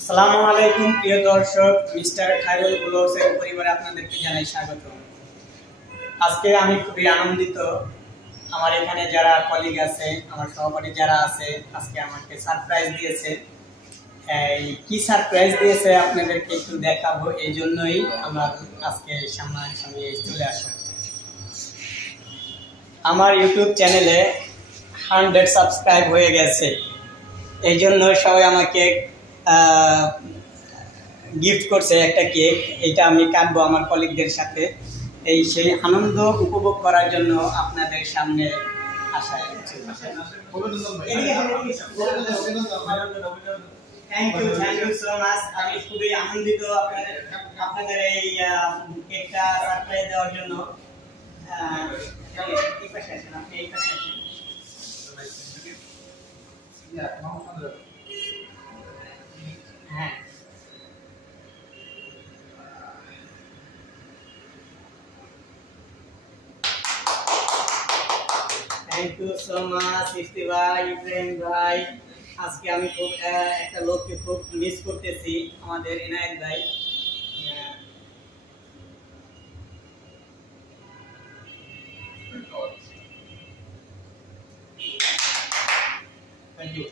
আসসালামু আলাইকুম প্রিয় দর্শক, মিস্টার খায়রুল ব্লগসের পরিবারে আপনাদেরকে জানাই স্বাগত। আজকে আমি খুবই আনন্দিত। আমার এখানে যারা কলিগ আছে, আমার সহপাঠী যারা আছে, আজকে আমাকে সারপ্রাইজ দিয়েছে। এই কি সারপ্রাইজ দিয়েছে আপনাদেরকে একটু দেখাবো, এই জন্যই আমার আজকে সামনাসামনি চলে আসা। আমার ইউটিউব চ্যানেলে 100 সাবস্ক্রাইব হয়ে গেছে, এই জন্য সবাই আমাকে গিফট করছে একটা কেক। এটা আমি কাটবো আমার কলিগদের সাথে। এই সেই আনন্দ উপভোগ করার জন্য আপনাদের সামনে আসা। Thank you so much. আমি খুবই আনন্দিত আপনাদের এই কেকটা সারপ্রাইজ দেওয়ার জন্য। আপনি এই পাশে আসেন। হ্যাঁ, thank you so much Ifti ভাই, ইব্রাহিম ভাই। আজকে আমি খুব একটা লোককে খুব মিস করতেছি, আমাদের ইনায়েত ভাই। Thank you.